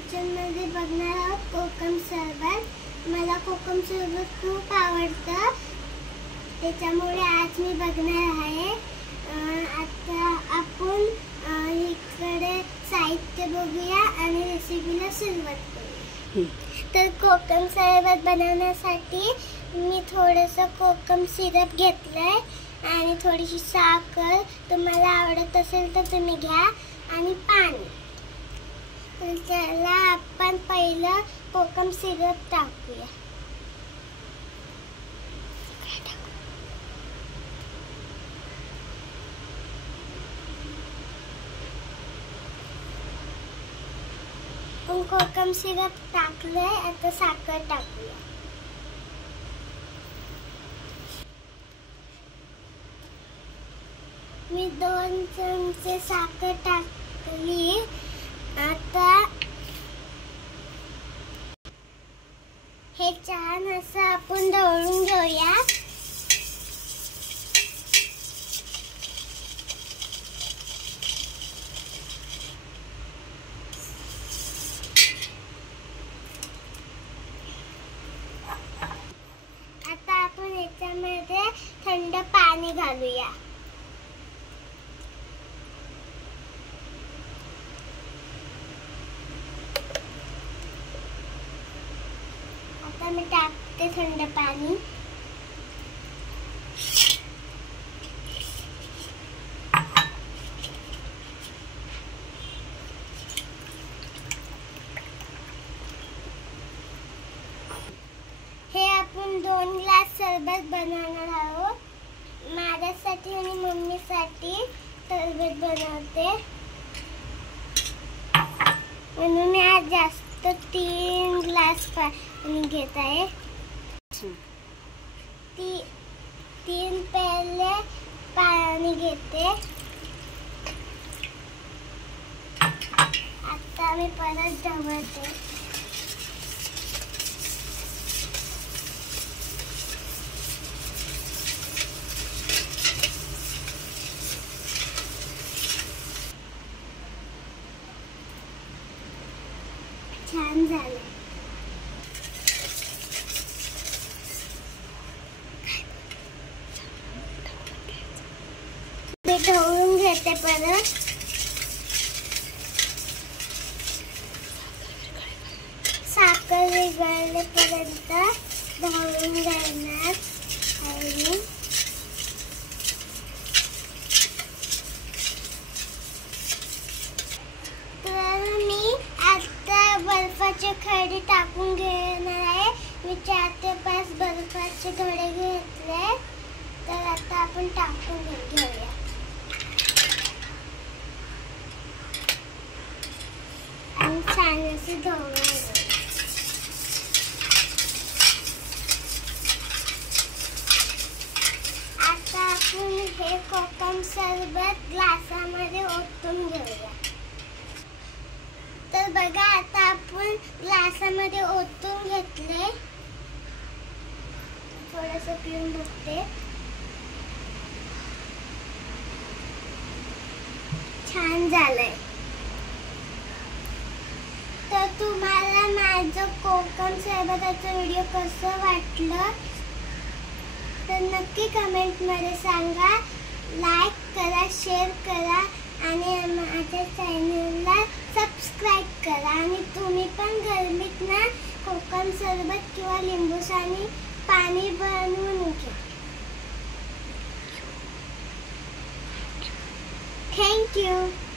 किचनमध्ये बघणार आहोत कोकम सरबत। मला कोकम सरबत खूप आवडतं, त्याच्यामुळे आज मी बघणार आहे। आता आपण इकडे साहित्य बघूया आणि रेसिपीला सुरुवात करूया। तर कोकम सरबत बनवण्यासाठी मी थोडंसं कोकम सिरप घेतलंय आणि थोडीशी साखर, तुम्हाला आवडत असेल तर तुम्ही घ्या, आणि पाणी। तर चला आपण पहिलं कोकम सिरप टाकूया। कोकम सिरप टाकलंय, आता साखर टाकूया। मी 2 चमचे साखर टाकली। आता हे छान असं आपण ढवळून घेऊया। आता आपण याच्यामध्ये थंड पाणी घालूया। आता मी टाकते थंड पाणी। हे आपण 2 ग्लास सरबत बनवणार आहोत। माझ्यासाठी आणि मम्मीसाठी सरबत बनवते, म्हणून मी आज जास्त 3 ग्लास पाणी घेत आहे। 3 पेले पाणी घेते। आता मी परत ढवळते। छान झालं। मी ढवळून घेते परत। साखर विरघळेपर्यंत ढवळून घेणार आहे। तर मी आता बर्फाचे खडे टाकून घेणार आहे। मी 4 ते 5 बर्फाचे खडे घेतले, तर आता आपण टाकून घेऊया। आणि छान असे ढवळून आता आपण हे कोकम सरबत ग्लासामध्ये ओतून घेऊया। तर बघा, आता आपण ग्लासामध्ये ओतून घेतले। थोडंसं पिऊन बघते। छान झालंय। तर तुम्हाला माझं कोकम सरबताचा व्हिडिओ कसं वाटलं तर नक्की कमेंटमध्ये सांगा। लाईक करा, शेअर करा आणि माझ्या चॅनलला सबस्क्राईब करा। आणि तुम्ही पण गरमीत ना कोकम सरबत किंवा लिंबूसानी पाणी बनवून घ्या। Thank you.